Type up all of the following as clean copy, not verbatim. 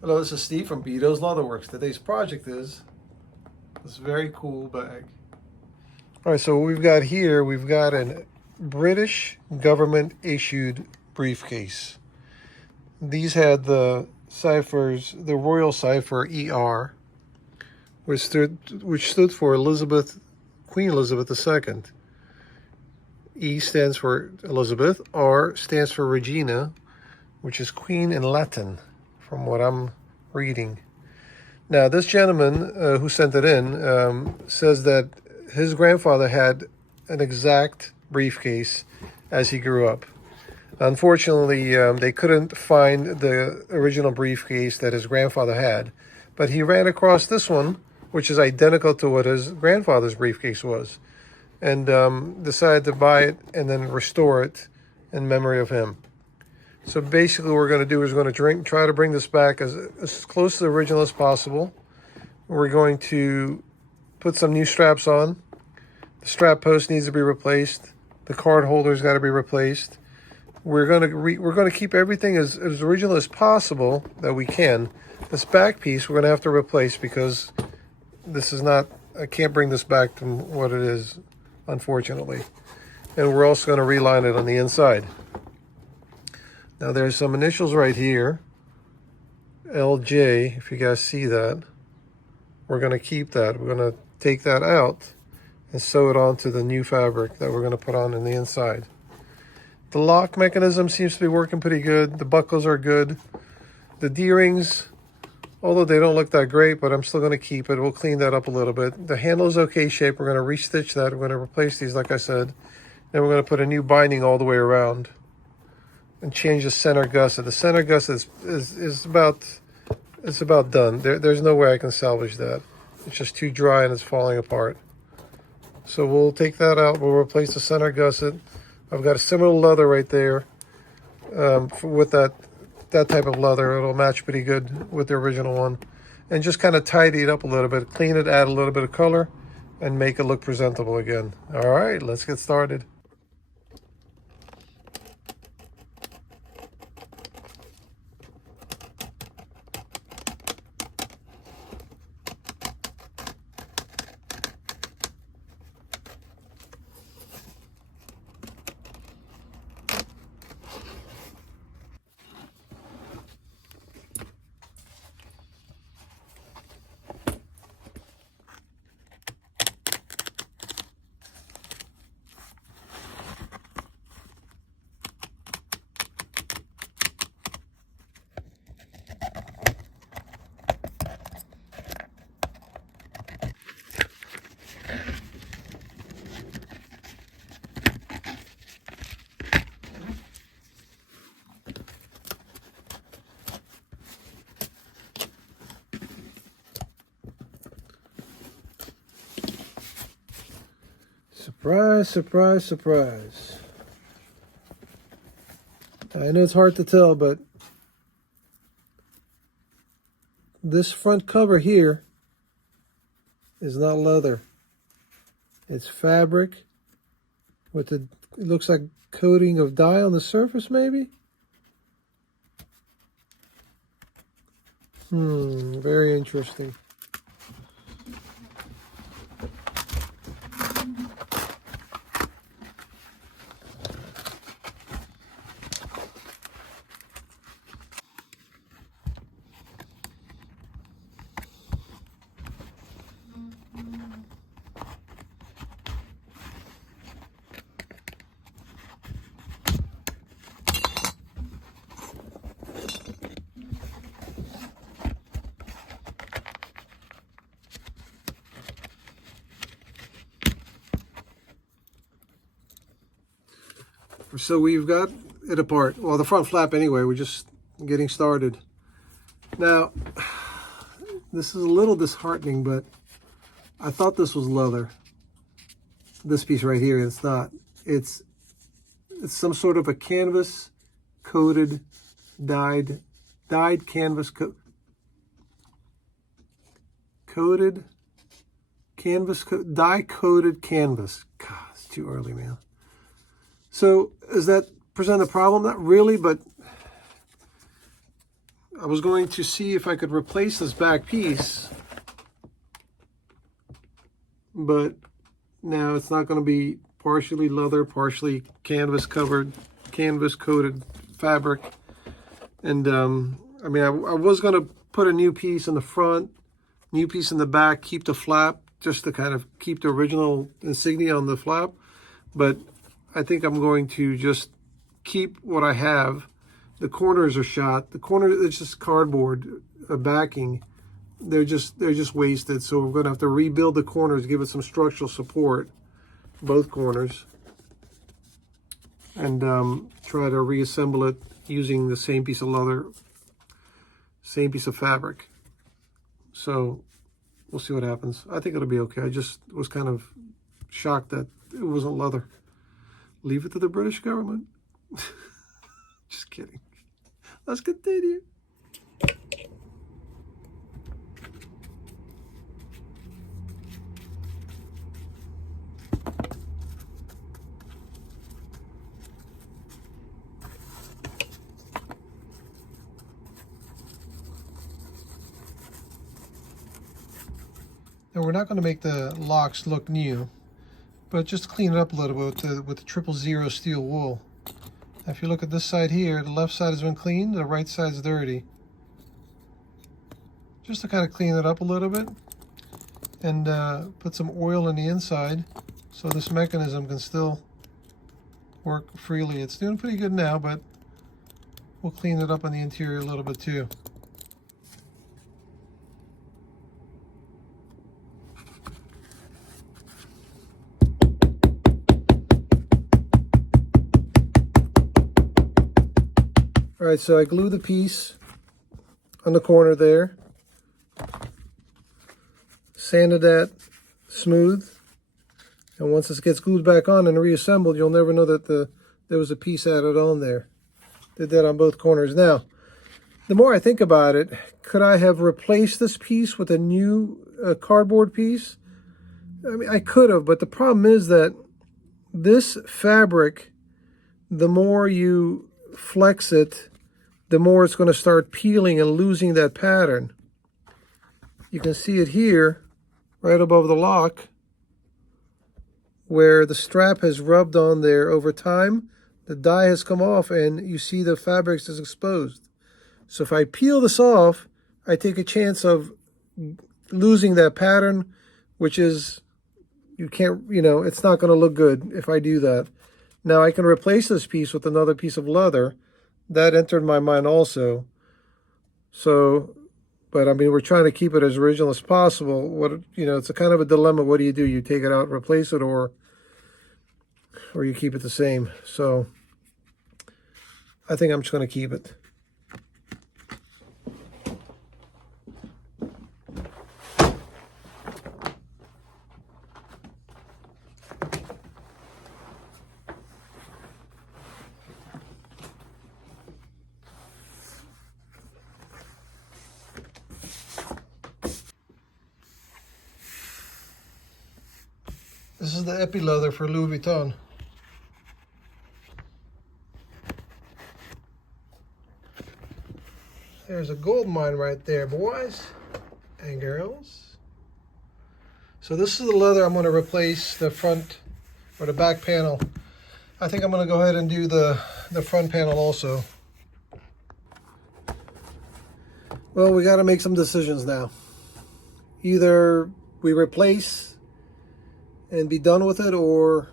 Hello, this is Steve from Beato's Leatherworks. Today's project is this very cool bag. All right, so what we've got here, we've got a British government issued briefcase. These had the ciphers, the Royal Cipher ER, which stood for Queen Elizabeth II. E stands for Elizabeth, R stands for Regina, which is Queen in Latin, from what I'm reading. Now, this gentleman who sent it in says that his grandfather had an exact briefcase as he grew up. Unfortunately, they couldn't find the original briefcase that his grandfather had, but he ran across this one, which is identical to what his grandfather's briefcase was, and decided to buy it and then restore it in memory of him. So basically what we're going to do is we're going to try to bring this back as close to the original as possible. We're going to put some new straps on. The strap post needs to be replaced. The card holder's got to be replaced. We're going to keep everything as original as possible that we can. This back piece we're going to have to replace because this is not, I can't bring this back to what it is, unfortunately. And we're also going to reline it on the inside. Now there's some initials right here, LJ, if you guys see that. We're going to keep that. We're going to take that out and sew it onto the new fabric that we're going to put on in the inside. The lock mechanism seems to be working pretty good. The buckles are good. The D-rings, although they don't look that great, but I'm still going to keep it. We'll clean that up a little bit. The handle is okay shape. We're going to restitch that. We're going to replace these, like I said. Then we're going to put a new binding all the way around and change the center gusset. The center gusset is about done. There's no way I can salvage that. It's just too dry and it's falling apart. So we'll take that out. We'll replace the center gusset. I've got a similar leather right there with that type of leather. It'll match pretty good with the original one. And just kind of tidy it up a little bit, clean it, add a little bit of color, and make it look presentable again. All right, let's get started. Surprise, surprise, surprise. I know it's hard to tell, but this front cover here is not leather. It's fabric with it looks like coating of dye on the surface, maybe? Very interesting. So we've got it apart. Well, the front flap anyway, we're just getting started. Now, this is a little disheartening, but I thought this was leather. This piece right here, it's not. It's some sort of a canvas coated, dyed canvas coated canvas, dye coated canvas. God, it's too early, man. So does that present a problem? Not really, but I was going to see if I could replace this back piece, but now it's not going to be partially leather, partially canvas covered, canvas coated fabric. And I mean, I was going to put a new piece in the front, new piece in the back, keep the flap, just to kind of keep the original insignia on the flap. But I think I'm going to just keep what I have. The corners are shot. The corner, it's just cardboard backing. They're just wasted. So we're going to have to rebuild the corners, give it some structural support, both corners, and try to reassemble it using the same piece of leather, same piece of fabric. So we'll see what happens. I think it'll be okay. I just was kind of shocked that it wasn't leather. Leave it to the British government. Just kidding. Let's continue. Now we're not going to make the locks look new, but just clean it up a little bit with the 000 steel wool. Now if you look at this side here, the left side has been cleaned, the right side's dirty. Just to kind of clean it up a little bit, and put some oil in the inside so this mechanism can still work freely. It's doing pretty good now, but we'll clean it up on the interior a little bit too. All right, so I glue the piece on the corner there, sanded that smooth, and once this gets glued back on and reassembled, you'll never know that there was a piece added on there. Did that on both corners. Now, the more I think about it, could I have replaced this piece with a new cardboard piece? I mean, I could have, but the problem is that this fabric, the more you flex it, the more it's going to start peeling and losing that pattern. You can see it here, right above the lock, where the strap has rubbed on there over time. The dye has come off and you see the fabric is exposed. So if I peel this off, I take a chance of losing that pattern, which is, you can't, you know, it's not going to look good if I do that. Now I can replace this piece with another piece of leather. That entered my mind also. So, but I mean, we're trying to keep it as original as possible. What, you know, it's a kind of a dilemma. What do? You take it out, replace it, or you keep it the same. So I think I'm just going to keep it. This is the epi leather for Louis Vuitton. There's a gold mine right there, boys and girls. So this is the leather I'm going to replace the front or the back panel. I think I'm going to go ahead and do the front panel also. Well, we got to make some decisions now. Either we replace and be done with it, or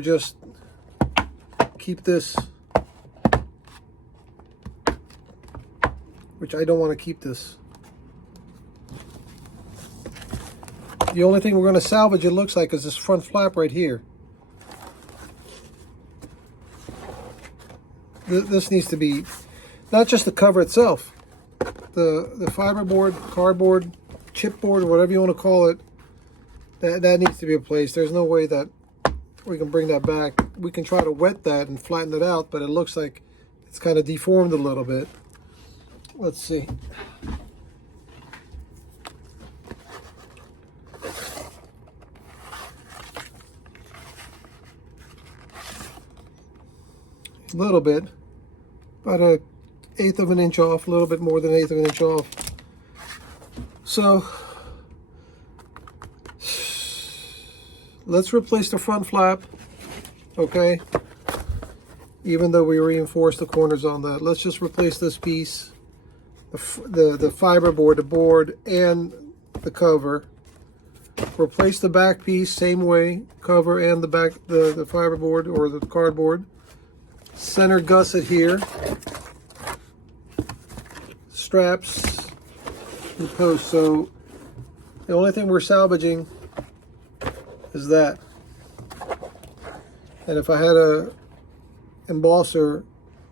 just keep this, which I don't want to keep this. The only thing we're going to salvage, it looks like, is this front flap right here. This needs to be, not just the cover itself, the fiberboard, cardboard, chipboard, whatever you want to call it, that needs to be replaced. There's no way that we can bring that back. We can try to wet that and flatten it out, but it looks like it's kind of deformed a little bit. Let's see. A little bit, but 1/8 of an inch off, a little bit more than 1/8 of an inch off. So let's replace the front flap, okay? Even though we reinforced the corners on that, let's just replace this piece, the fiber board, the board, and the cover. Replace the back piece, same way, cover and the back, the fiber board or the cardboard. Center gusset here, straps, and posts. So the only thing we're salvaging is that. And if I had a embosser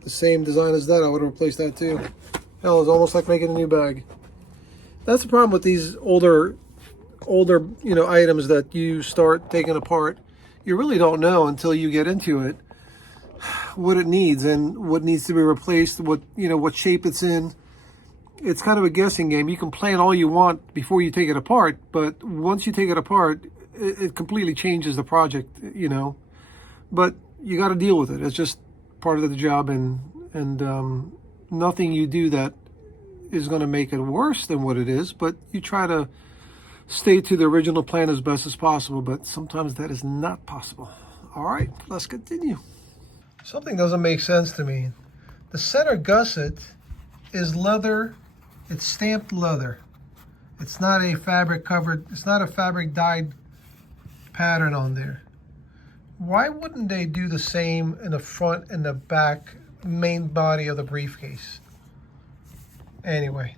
the same design as that, I would have replaced that too. Hell, it's almost like making a new bag. That's the problem with these older items that you start taking apart. You really don't know until you get into it what it needs and what needs to be replaced, what shape it's in. It's kind of a guessing game. You can plan all you want before you take it apart, but once you take it apart, it completely changes the project, But you got to deal with it. It's just part of the job, and nothing you do that is going to make it worse than what it is, but you try to stay to the original plan as best as possible, but sometimes that is not possible. All right, let's continue. Something doesn't make sense to me. The center gusset is leather. It's stamped leather. It's not a fabric covered, it's not a fabric dyed pattern on there. Why wouldn't they do the same in the front and the back main body of the briefcase? Anyway,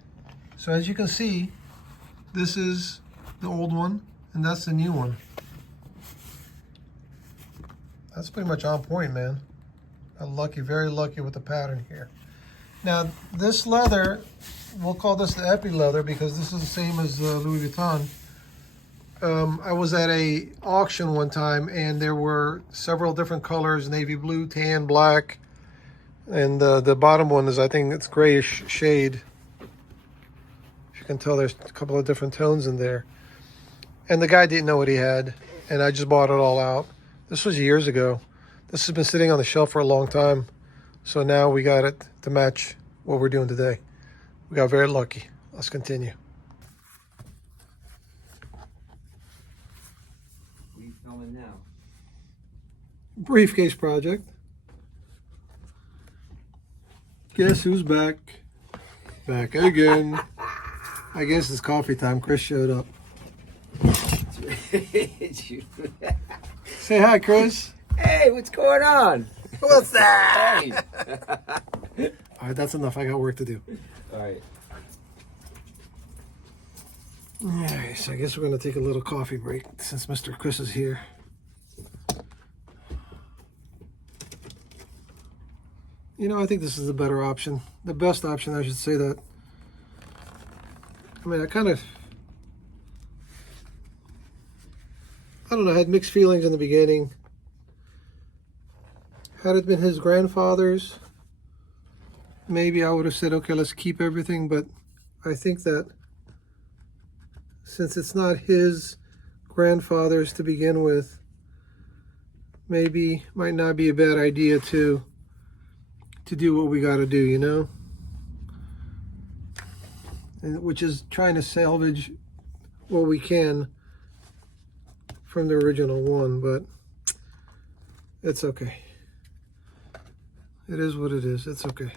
so as you can see, this is the old one and that's the new one. That's pretty much on point, man. Lucky, very lucky with the pattern here. Now this leather, we'll call this the epi leather because this is the same as Louis Vuitton. I was at a auction one time and there were several different colors: navy blue, tan, black, and the bottom one is, I think it's grayish shade. If you can tell, there's a couple of different tones in there. And the guy didn't know what he had, and I just bought it all out. This was years ago. This has been sitting on the shelf for a long time. So now we got it to match what we're doing today. We got very lucky. Let's continue. What are you filming now? Briefcase project. Guess who's back? Back again. I guess it's coffee time. Chris showed up. Say hi, Chris. Hey, what's going on? What's that? Hey. All right, that's enough. I got work to do. All right. All right, so I guess we're going to take a little coffee break since Mr. Chris is here. I think this is the better option. The best option, I should say that. I mean, I don't know, I had mixed feelings in the beginning. Had it been his grandfather's, maybe I would have said, okay, let's keep everything. But I think that since it's not his grandfather's to begin with, maybe might not be a bad idea to do what we got to do, and which is trying to salvage what we can from the original one, but it's okay. It is what it is. It's okay.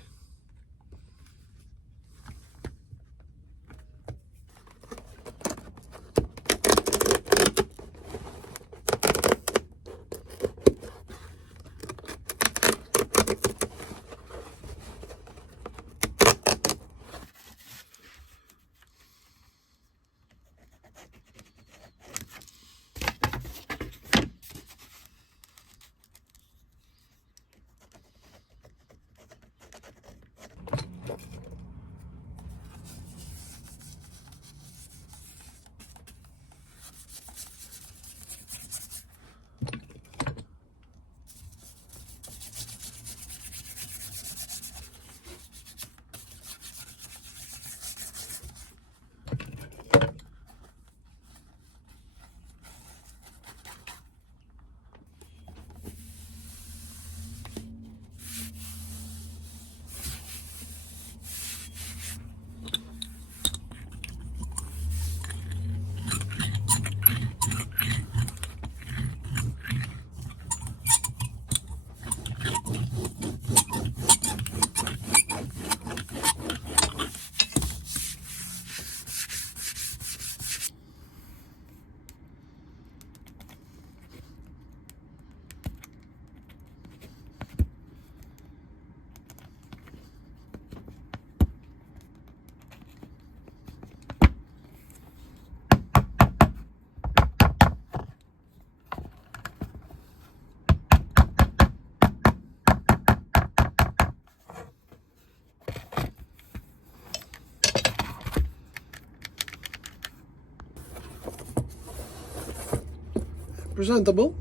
presentable.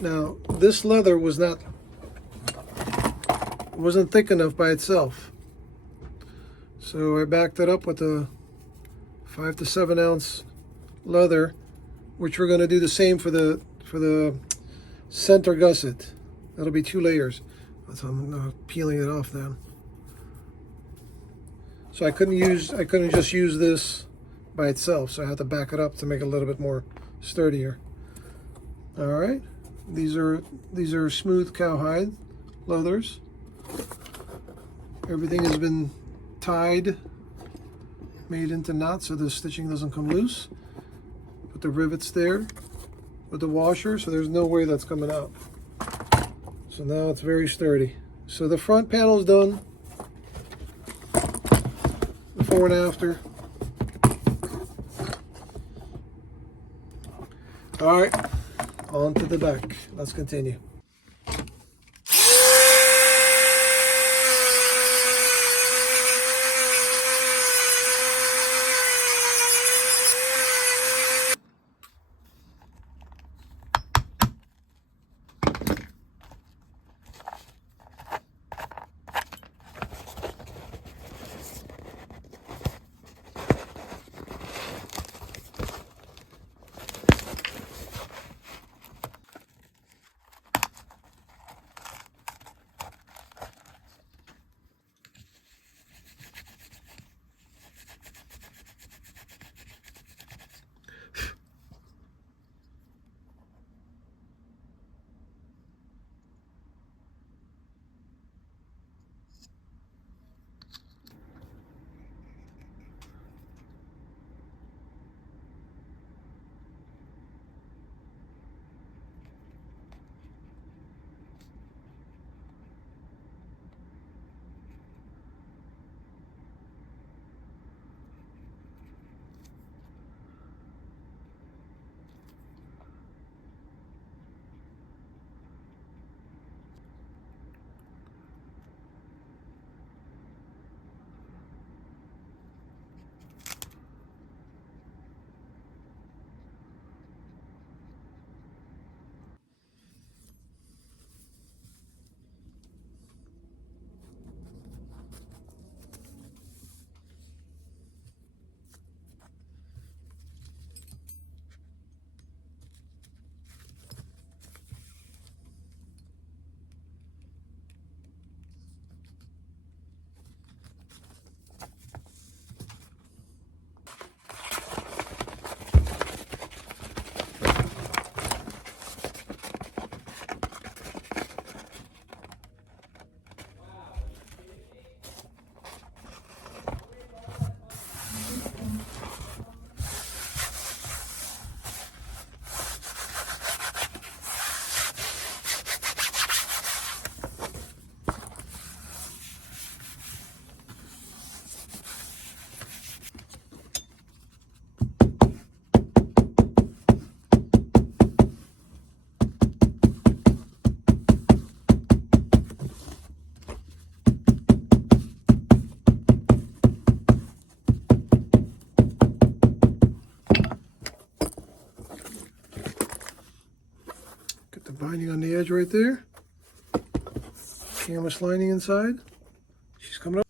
Now, this leather wasn't thick enough by itself. So I backed it up with a 5 to 7 ounce leather, which we're going to do the same for the center gusset. That'll be 2 layers. So I'm peeling it off now. So I couldn't just use this by itself, so I had to back it up to make it a little bit more sturdier. All right, these are smooth cowhide leathers. Everything has been tied, made into knots so the stitching doesn't come loose. Put the rivets there with the washer, so there's no way that's coming out. So now it's very sturdy. So the front panel is done. Before and after. All right, on to the back. Let's continue. Get the binding on the edge right there. Canvas lining inside. She's coming up.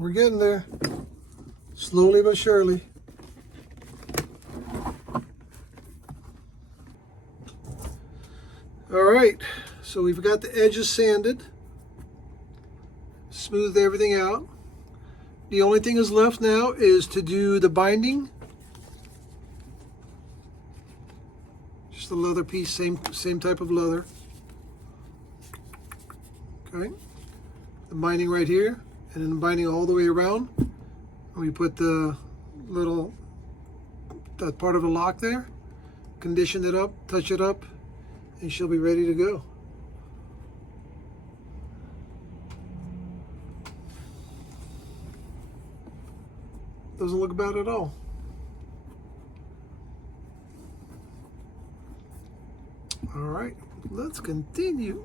We're getting there. Slowly but surely. All right, so we've got the edges sanded. Smoothed everything out. The only thing is left now is to do the binding. Just a leather piece, same type of leather. Okay, the binding right here, and then the binding all the way around. And we put the that part of the lock there, condition it up, touch it up, and she'll be ready to go. Doesn't look bad at all. All right, let's continue.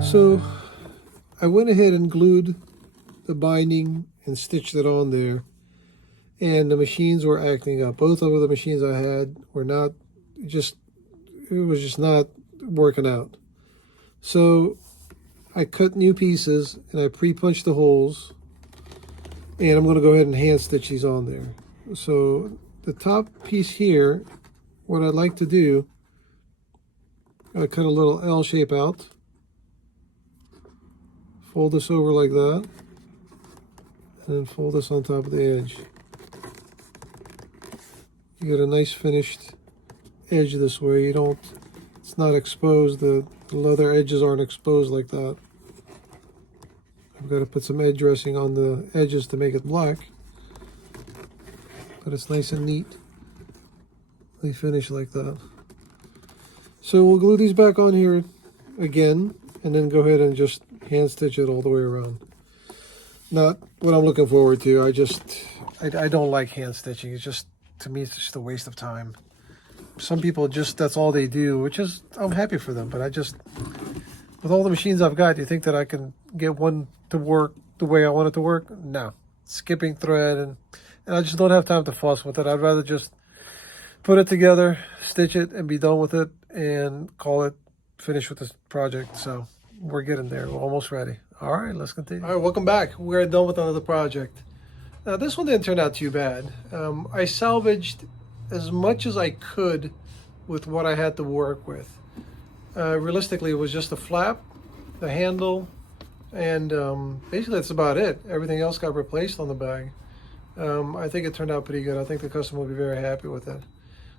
So I went ahead and glued the binding and stitched it on there, and the machines were acting up. Both of the machines I had were not it was just not working out. So I cut new pieces and I pre-punched the holes, and I'm going to go ahead and hand stitch these on there. So the top piece here, what I'd like to do, I cut a little L shape out. Fold this over like that, and then fold this on top of the edge. You get a nice finished edge this way. It's not exposed, the leather edges aren't exposed like that. I've got to put some edge dressing on the edges to make it black, but it's nice and neat. They finish like that. So we'll glue these back on here again, and then go ahead and just hand stitch it all the way around. Not what I'm looking forward to. I don't like hand stitching. It's just, to me, it's just a waste of time. Some people that's all they do, which is, I'm happy for them, but with all the machines I've got, do you think that I can get one to work the way I want it to work? No. Skipping thread, and I just don't have time to fuss with it. I'd rather just put it together, stitch it, and be done with it, and call it finished with this project. So we're getting there. We're almost ready. All right, let's continue. All right, welcome back. We're done with another project. Now, this one didn't turn out too bad. I salvaged as much as I could with what I had to work with. Realistically, it was just the flap, the handle, and basically that's about it. Everything else got replaced on the bag. I think it turned out pretty good. I think the customer will be very happy with it.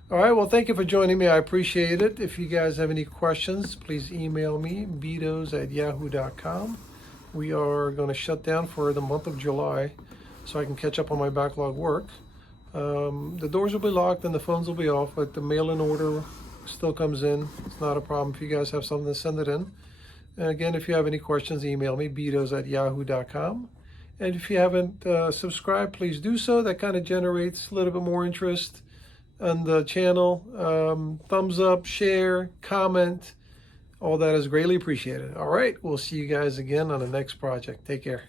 All right, well, thank you for joining me. I appreciate it. If you guys have any questions, please email me, betos@yahoo.com. We are going to shut down for the month of July so I can catch up on my backlog work. The doors will be locked and the phones will be off, but the mail-in order still comes in. It's not a problem. If you guys have something, to send it in. And again, if you have any questions, email me, betos@yahoo.com. And if you haven't subscribed, please do so. That kind of generates a little bit more interest on the channel. Thumbs up, share, comment, all that is greatly appreciated. All right, we'll see you guys again on the next project. Take care.